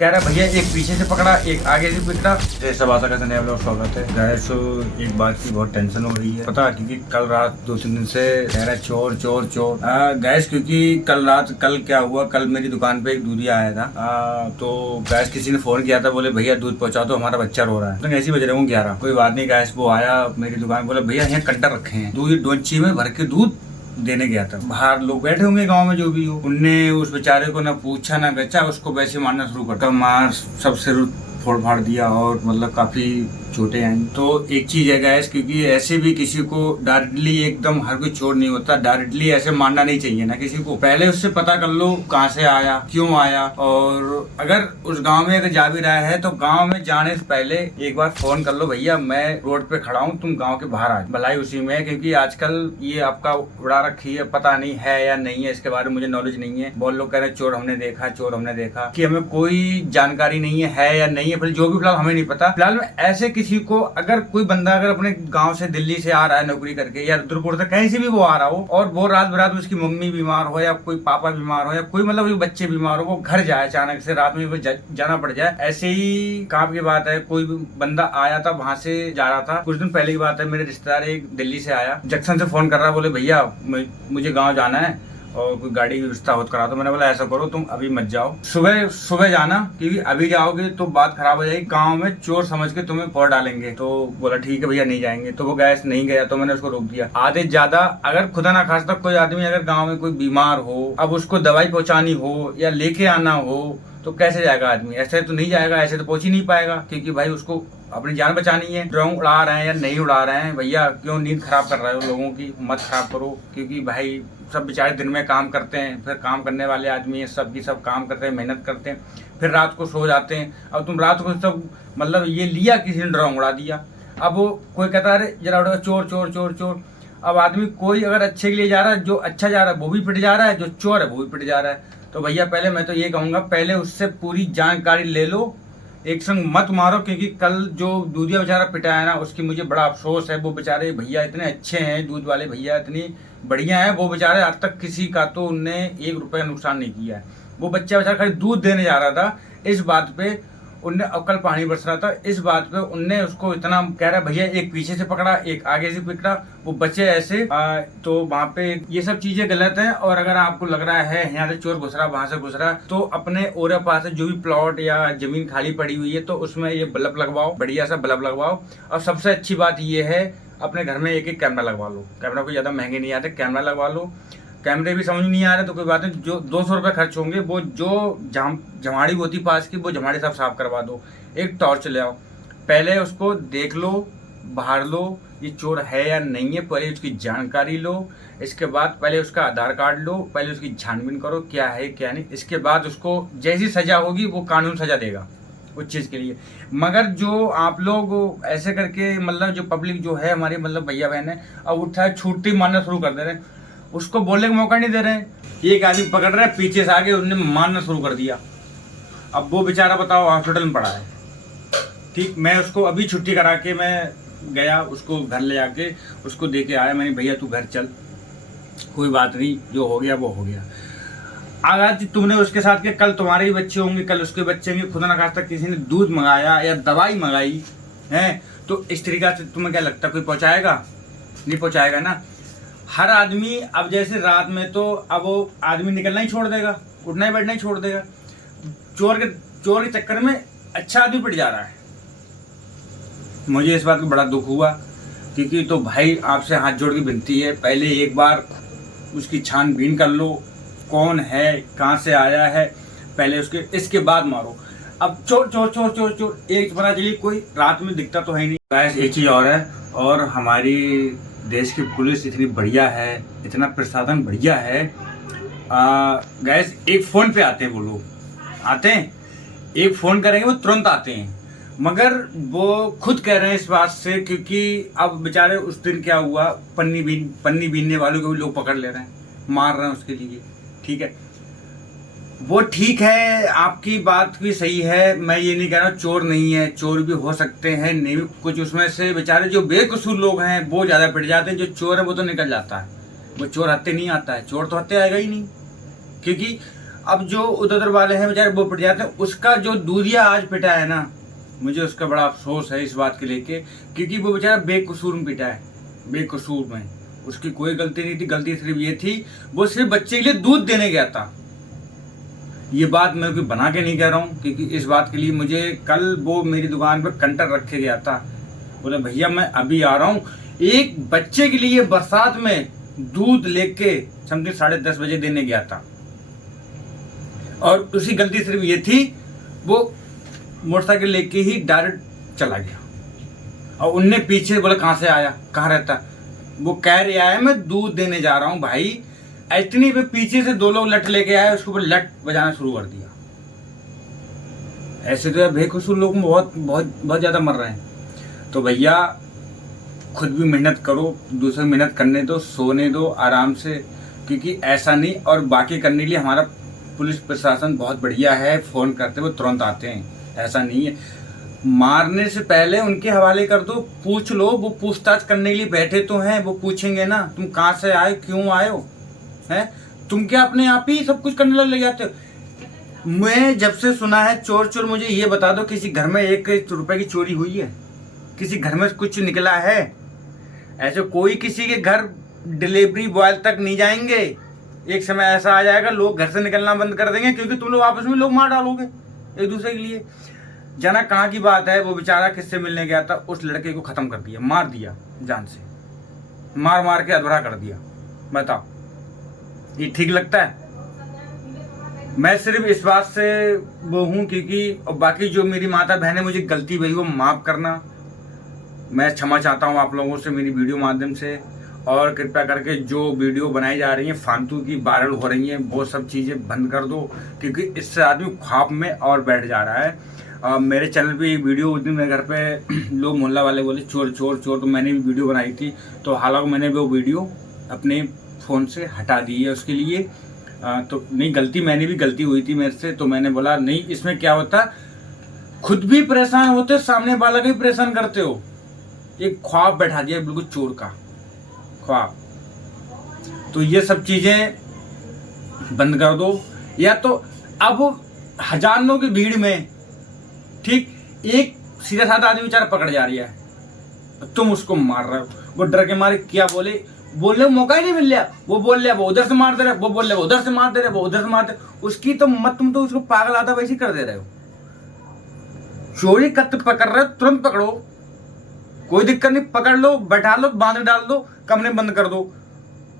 कह रहा भैया एक पीछे से पकड़ा एक आगे से पकड़ा। सब आशा करते हैं लोग स्वागत है गैस। एक बात की बहुत टेंशन हो रही है पता, क्योंकि कल रात 2-3 दिन से कह रहा है चोर चोर चोर गैस। क्योंकि कल क्या हुआ, कल मेरी दुकान पे एक दूधिया आया था। तो गैस किसी ने फोन किया था, बोले भैया दूध पहुंचा दो, हमारा बच्चा रो रहा है। तो ऐसी बज रहा हूँ 11। कोई बात नहीं गैस, वो आया मेरी दुकान, बोला भैया यहाँ कंटर रखे हैं, दूध डोंची में भर के दूध देने गया था। बाहर लोग बैठे होंगे गांव में जो भी हो, उनने उस बेचारे को ना पूछा ना गचा, उसको वैसे मारना शुरू कर मार सब सिर फोड़ फाड़ दिया और मतलब काफी चोटें आई। तो एक चीज है गैस, क्योंकि ऐसे भी किसी को डायरेक्टली एकदम हर कोई चोर नहीं होता, डायरेक्टली ऐसे मारना नहीं चाहिए ना किसी को। पहले उससे पता कर लो कहाँ से आया, क्यों आया, और अगर उस गांव में अगर जा भी रहा है तो गांव में जाने से पहले एक बार फोन कर लो, भैया मैं रोड पे खड़ा हूँ, तुम गाँव के बाहर आ। भलाई उसी में, क्योंकि आजकल ये आपका उड़ा रखी है, पता नहीं है या नहीं है, इसके बारे में मुझे नॉलेज नहीं है। बहुत लोग कह रहे हैं चोर हमने देखा, चोर हमने देखा, कि हमें कोई जानकारी नहीं है या नहीं है, फिर जो भी फिलहाल हमें नहीं पता। फिलहाल ऐसे किसी को अगर कोई बंदा अगर अपने गांव से दिल्ली से आ रहा है नौकरी करके, या रुद्रपुर से कहीं से भी वो आ रहा हो, और वो रात बरात उसकी मम्मी बीमार हो या कोई पापा बीमार हो या कोई मतलब बच्चे बीमार हो, वो घर जाए अचानक से रात में वो जाना पड़ जाए, ऐसे ही काम की बात है। कोई बंदा आया था वहां से जा रहा था, कुछ दिन पहले की बात है, मेरे रिश्तेदार एक दिल्ली से आया, जंक्शन से फोन कर रहा, बोले भैया मुझे गाँव जाना है और कोई गाड़ी की व्यवस्था हो करा। तो मैंने बोला ऐसा करो तुम अभी मत जाओ, सुबह जाना, क्योंकि अभी जाओगे तो बात खराब हो जाएगी, गांव में चोर समझ के तुम्हें फोड़ डालेंगे। तो बोला ठीक है भैया नहीं जाएंगे। तो वो गैस नहीं गया, तो मैंने उसको रोक दिया। आधे ज्यादा अगर खुदा ना खास्ता कोई आदमी अगर गाँव में कोई बीमार हो, अब उसको दवाई पहुंचानी हो या लेके आना हो, तो कैसे जाएगा आदमी? ऐसे तो नहीं जाएगा, ऐसे तो पहुंच ही नहीं पाएगा, क्योंकि भाई उसको अपनी जान बचानी है। ड्रोन उड़ा रहे हैं या नहीं उड़ा रहे हैं, भैया क्यों नींद खराब कर रहे हो लोगों की, मत खराब करो। क्योंकि भाई सब बेचारे दिन में काम करते हैं, फिर काम करने वाले आदमी है, सब की सब काम करते हैं, मेहनत करते हैं, फिर रात को सो जाते हैं। अब तुम रात को सब मतलब ये लिया, किसी ने ड्रोन उड़ा दिया। अब वो कोई कहता है जरा उड़ा, चोर चोर चोर चोर। अब आदमी कोई अगर अच्छे के लिए जा रहा है, जो अच्छा जा रहा है वो भी पिट जा रहा है, जो चोर है वो भी पिट जा रहा है। तो भैया पहले मैं तो ये कहूँगा, पहले उससे पूरी जानकारी ले लो, एक संग मत मारो। क्योंकि कल जो दूधिया बेचारा पिटा है ना, उसकी मुझे बड़ा अफसोस है। वो बेचारे भैया इतने अच्छे हैं, दूध वाले भैया इतनी बढ़िया है, वो बेचारे आज तक किसी का तो उनने 1 रुपये नुकसान नहीं किया है। वो बच्चा बेचारा खाली दूध देने जा रहा था, इस बात पे उनने, कल पानी बरस रहा था, इस बात पे उनने उसको इतना कह रहा भैया एक पीछे से पकड़ा एक आगे से पकड़ा, वो बच्चे ऐसे। तो वहाँ पे ये सब चीजें गलत है। और अगर आपको लग रहा है यहाँ से चोर घुस रहा वहां से घुस रहा, तो अपने ओरे पास जो भी प्लॉट या जमीन खाली पड़ी हुई है, तो उसमें ये बल्ब लगवाओ, बढ़िया सा बल्ब लगवाओ। और सबसे अच्छी बात ये है, अपने घर में एक कैमरा लगवा लो। कैमरा कोई ज्यादा महंगे नहीं आते, कैमरा लगवा लो। कैमरे भी समझ नहीं आ रहे तो कोई बात नहीं, जो 200 रुपये खर्च होंगे, वो जो जमाड़ी होती पास की, वो जमाड़ी सब साफ करवा दो। एक टॉर्च ले आओ, पहले उसको देख लो, बाहर लो, ये चोर है या नहीं है, पहले उसकी जानकारी लो। इसके बाद पहले उसका आधार कार्ड लो, पहले उसकी छानबीन करो क्या है क्या नहीं। इसके बाद उसको जैसी सजा होगी वो कानून सजा देगा उस चीज़ के लिए। मगर जो आप लोग ऐसे करके मतलब जो पब्लिक जो है हमारी, मतलब भैया बहन है, अब उठा छूटती मारना शुरू कर दे रहे हैं, उसको बोलने का मौका नहीं दे रहे हैं। एक आदमी पकड़ रहा है पीछे से आगे, उन्होंने मारना शुरू कर दिया। अब वो बेचारा बताओ हॉस्पिटल में पड़ा है। ठीक, मैं उसको अभी छुट्टी करा के मैं गया, उसको घर ले आके उसको दे के आया। मैंने भैया तू घर चल, कोई बात नहीं, जो हो गया वो हो गया। अगर तुमने उसके साथ के कल तुम्हारे ही बच्चे होंगे, कल उसके बच्चे होंगे, खुदा ना खास्ता किसी ने दूध मंगाया या दवाई मंगाई है, तो इस तरीका से तुम्हें क्या लगता कोई पहुंचाएगा? नहीं पहुंचाएगा ना। हर आदमी अब जैसे रात में तो अब वो आदमी निकलना ही छोड़ देगा, उठना ही बैठना ही छोड़ देगा। चोर के चक्कर में अच्छा आदमी पिट जा रहा है। मुझे इस बात का बड़ा दुख हुआ, क्योंकि तो भाई आपसे हाथ जोड़ के विनती है, पहले एक बार उसकी छानबीन कर लो, कौन है कहाँ से आया है, पहले उसके, इसके बाद मारो। अब चोर चोर चोर चोर चोर एक पता चलिए कोई रात में दिखता तो है नहीं। गैस एक चीज़ और है, और हमारी देश की पुलिस इतनी बढ़िया है, इतना प्रशासन बढ़िया है। गैस एक फ़ोन पे आते हैं वो लोग, आते हैं एक फ़ोन करेंगे वो तुरंत आते हैं। मगर वो खुद कह रहे हैं इस बात से, क्योंकि अब बेचारे उस दिन क्या हुआ, पन्नी बीनने वालों को भी लोग पकड़ ले रहे हैं, मार रहे हैं उसके लिए। ठीक है, वो ठीक है, आपकी बात भी सही है, मैं ये नहीं कह रहा चोर नहीं है, चोर भी हो सकते हैं, नहीं कुछ उसमें से बेचारे जो बेकसूर लोग हैं वो ज़्यादा पिट जाते हैं। जो चोर है वो तो निकल जाता है, वो चोर हत्ते नहीं आता है, चोर तो हत्ते आएगा ही नहीं। क्योंकि अब जो उधर वाले हैं बेचारे वो पिट जाते हैं। उसका जो दूधिया आज पिटा है ना, मुझे उसका बड़ा अफसोस है इस बात के लेके, क्योंकि वो बेचारा बेकसूर में पिटा है, बेकसूर में। उसकी कोई गलती नहीं थी, गलती सिर्फ ये थी वो सिर्फ बच्चे के लिए दूध देने गया था। ये बात मैं कोई बना के नहीं कह रहा हूँ, क्योंकि इस बात के लिए मुझे कल वो मेरी दुकान पर कंटर रखे गया था। बोले भैया मैं अभी आ रहा हूँ, एक बच्चे के लिए बरसात में दूध लेके समथिंग 10:30 बजे देने गया था। और उसकी गलती सिर्फ ये थी वो मोटरसाइकिल लेके ही डायरेक्ट चला गया। और उनने पीछे बोला कहाँ से आया, कहाँ रहता, वो कह रहा है मैं दूध देने जा रहा हूँ। भाई इतनी पे पीछे से 2 लोग लट लेके आए, उसके ऊपर लट बजाना शुरू कर दिया। ऐसे तो बेकसूर लोग बहुत बहुत बहुत ज्यादा मर रहे हैं। तो भैया खुद भी मेहनत करो, दूसरे मेहनत करने दो, सोने दो आराम से, क्योंकि ऐसा नहीं। और बाकी करने के लिए हमारा पुलिस प्रशासन बहुत बढ़िया है, फ़ोन करते हुए तुरंत आते हैं, ऐसा नहीं है। मारने से पहले उनके हवाले कर दो, पूछ लो, वो पूछताछ करने के लिए बैठे तो हैं, वो पूछेंगे ना तुम कहाँ से आए, क्यों आए हो, हैं? तुम क्या अपने आप ही सब कुछ करने लग जाते हो? मैं जब से सुना है चोर चोर, मुझे ये बता दो किसी घर में 1 रुपए की चोरी हुई है? किसी घर में कुछ निकला है? ऐसे कोई किसी के घर डिलीवरी बॉय तक नहीं जाएंगे। एक समय ऐसा आ जाएगा लोग घर से निकलना बंद कर देंगे, क्योंकि तुम लोग आपस में लोग मार डालोगे एक दूसरे के लिए। जाना कहाँ की बात है, वो बेचारा किससे मिलने गया था, उस लड़के को खत्म कर दिया, मार दिया जान से, मार मार के अधूरा कर दिया। बताओ ये ठीक लगता है? मैं सिर्फ इस बात से वो हूँ, क्योंकि बाकी जो मेरी माता बहनें मुझे गलती हुई वो माफ़ करना। मैं क्षमा चाहता हूँ आप लोगों से मेरी वीडियो माध्यम से। और कृपया करके जो वीडियो बनाई जा रही हैं फालतू की, वायरल हो रही हैं, वो सब चीज़ें बंद कर दो, क्योंकि इससे आदमी ख्वाब में और बैठ जा रहा है। मेरे चैनल पे एक वीडियो उस दिन मेरे घर पे लोग मोहल्ला वाले बोले चोर चोर चोर, तो मैंने भी वीडियो बनाई थी। तो हालांकि मैंने वो वीडियो अपने फ़ोन से हटा दी है उसके लिए। तो नहीं, गलती मैंने भी, गलती हुई थी मेरे से, तो मैंने बोला नहीं, इसमें क्या होता, खुद भी परेशान होते, सामने वाला को भी परेशान करते हो। एक ख्वाब बैठा दिया बिल्कुल चोर का ख्वाब। तो ये सब चीजें बंद कर दो। या तो अब हजारों की भीड़ में ठीक एक सीधा साधा आदमी बेचारा पकड़ जा रही है, तुम उसको मार रहे हो। वो डर के मारे क्या बोलने मौका ही नहीं मिल रहा। वो बोल रहा, वो उधर से मार दे रहे, वो बोल रहे वो उधर से मार दे रहे, वो उधर से मार दे। उसकी तो मत, तुम तो उसको पागल आधा वैसे ही कर दे रहे हो। चोरी करते पकड़ रहे हो, तुरंत पकड़ो, कोई दिक्कत नहीं, पकड़ लो, बैठा लो, बांध डाल दो, कमरे बंद कर दो,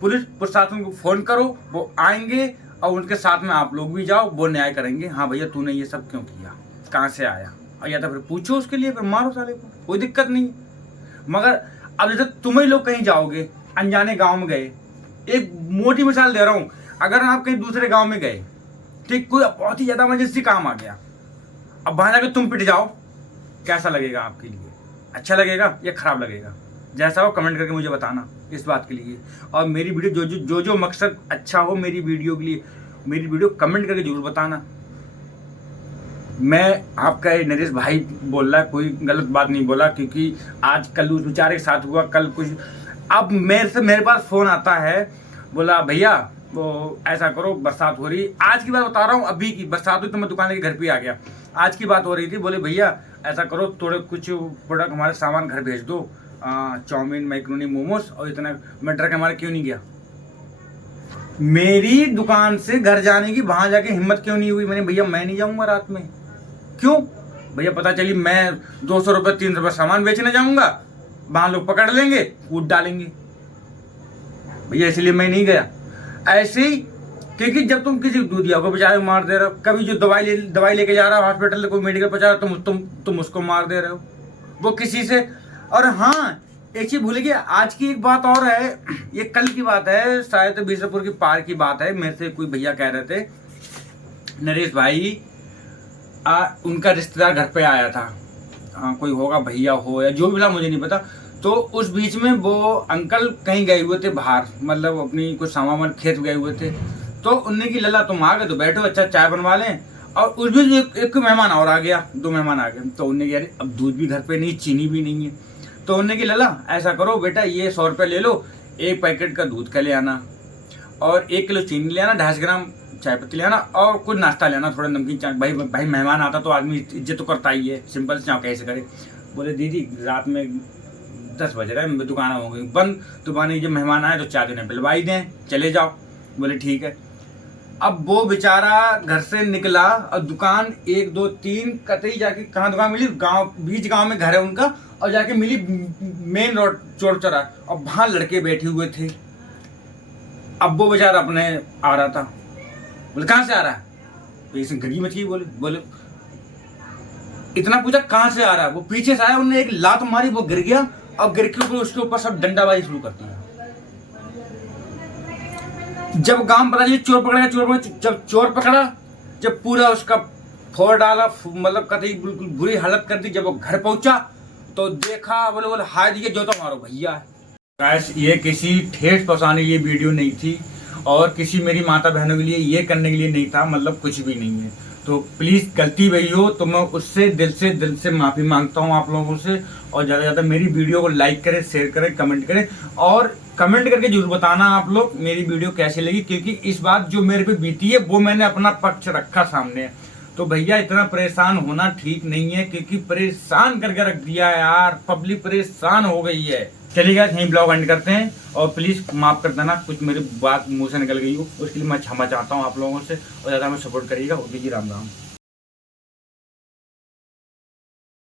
पुलिस प्रशासन को फोन करो, वो आएंगे और उनके साथ में आप लोग भी जाओ, वो न्याय करेंगे। हाँ भैया तूने ये सब क्यों किया, कहाँ से आया, और या तो फिर पूछो उसके लिए, फिर मारो साले को, कोई दिक्कत नहीं। मगर अब जैसे तुम ही लोग कहीं जाओगे, अनजाने गांव में गए, एक मोटी मिसाल दे रहा हूँ, अगर आप कहीं दूसरे गांव में गए, ठीक, कोई बहुत ही ज्यादा इमरजेंसी काम आ गया, अब वहां जाकर तुम पिट जाओ, कैसा लगेगा आपके लिए? अच्छा लगेगा या खराब लगेगा? जैसा हो कमेंट करके मुझे बताना इस बात के लिए। और मेरी वीडियो जो मकसद अच्छा हो मेरी वीडियो के लिए, मेरी वीडियो कमेंट करके जरूर बताना। मैं आपका नरेश भाई बोल रहा है, कोई गलत बात नहीं बोला, क्योंकि आज कल उस बेचारे के साथ हुआ, कल कुछ। अब मेरे पास फोन आता है, बोला भैया वो ऐसा करो, बरसात हो रही, आज की बात बता रहा हूँ, अभी की बरसात हुई तो मैं दुकान लेके घर पे आ गया, आज की बात हो रही थी। बोले भैया ऐसा करो, थोड़े कुछ प्रोडक्ट हमारे सामान घर भेज दो, चाउमीन, मैक्रोनी, मोमोज, और इतना। मैं डर के हमारे क्यों नहीं गया, मेरी दुकान से घर जाने की वहां जाके हिम्मत क्यों नहीं हुई? मैंने भैया मैं नहीं जाऊंगा रात में। क्यों भैया? पता चली मैं 200 रुपये 300 रुपये सामान बेचने जाऊंगा, वहां लोग पकड़ लेंगे, कूद डालेंगे भैया, इसलिए मैं नहीं गया। ऐसे ही, क्योंकि जब तुम किसी दूधिया को बेचारे मार दे रहे हो, कभी जो दवाई लेके जा रहा है हॉस्पिटल, कोई मेडिकल पहुंचा रहा है, तुम उसको मार दे रहे हो, वो किसी से। और हाँ, एक चीज भूल गया, आज की एक बात और है, ये कल की बात है, शायद बीसपुर की पार की बात है। मेरे से कोई भैया कह रहे थे नरेश भाई, उनका रिश्तेदार घर पे आया था, कोई होगा भैया हो या जो भी था, मुझे नहीं पता। तो उस बीच में वो अंकल कहीं गए हुए थे बाहर, मतलब अपनी कुछ सामान खेत गए हुए थे। तो उनने की लला तुम आ गए तो बैठो, अच्छा चाय बनवा लें। और उस बीच एक मेहमान और आ गया, 2 मेहमान आ गए। तो उनने कहा अरे अब दूध भी घर पे नहीं, चीनी भी नहीं है। तो उनने की लला ऐसा करो बेटा, ये 100 रुपये ले लो, 1 पैकेट का दूध का ले आना और 1 किलो चीनी ले आना, 250 ग्राम चाय पत्ती ले आना और कुछ नाश्ता लेना, थोड़ा नमकीन चाय। भाई भाई मेहमान आता तो आदमी इज्जत तो करता ही है, सिंपल से कैसे करे। बोले दीदी रात में 10 बज रहे हैं, दुकान हो गई बंद, दुकान जब मेहमान आए तो चाय देने पिलवाई दें, चले जाओ। बोले ठीक है। अब वो बेचारा घर से निकला और दुकान 1 2 3 कतई जाके कहाँ दुकान मिली, गांव बीच गांव में घर है उनका, और जाके मिली मेन रोड चोर चौरा, और वहां लड़के बैठे हुए थे। अब वो बेचारा अपने आ रहा था। बोले कहाँ से आ रहा है, तो इसे घड़ी मची। बोले इतना पूछा कहाँ से आ रहा है, वो पीछे से आया, उन्होंने एक लात मारी, वो गिर गया, और गिर के ऊपर उसके ऊपर सब डंडाबाजी शुरू कर दिया। जब गांव पता चला चोर पकड़ेगा, जब चोर पकड़ा, जब पूरा उसका फोड़ डाला, मतलब कतई बिल्कुल बुरी हालत कर दी। जब वो घर पहुंचा तो देखा, बोले हाय दिए जो तो मारो भैया। गाइस ये किसी ठेस पहुंचाने की वीडियो नहीं थी, और किसी मेरी माता बहनों के लिए ये करने के लिए नहीं था, मतलब कुछ भी नहीं है। तो प्लीज़ गलती हुई हो तो मैं उससे दिल से माफ़ी मांगता हूँ आप लोगों से। और ज़्यादा से ज़्यादा मेरी वीडियो को लाइक करें, शेयर करें, कमेंट करें, और कमेंट करके जरूर बताना आप लोग मेरी वीडियो कैसी लगी, क्योंकि इस बात जो मेरे पे बीती है वो मैंने अपना पक्ष रखा सामने। तो भैया इतना परेशान होना ठीक नहीं है, क्योंकि परेशान करके रख दिया यार, पब्लिक परेशान हो गई है। चलिए गाइस यहीं ब्लॉग एंड करते हैं, और प्लीज़ माफ़ कर देना कुछ मेरी बात मुंह से निकल गई हो, उसके लिए मैं क्षमा चाहता हूँ आप लोगों से, और ज़्यादा हमें सपोर्ट करिएगा। ओके जी, राम राम।